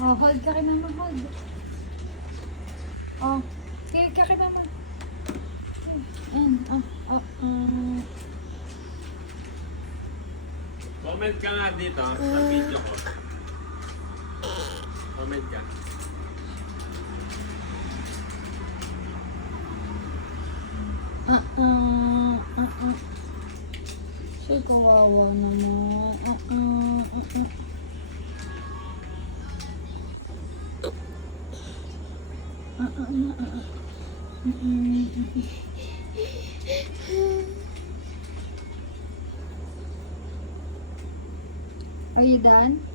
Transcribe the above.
Oh, hold ka kay mama, hold. Oh, kaya ka kay mama. And, Comment ka nga dito sa video ko. Comment ka. Siya kawawa naman. Are you done?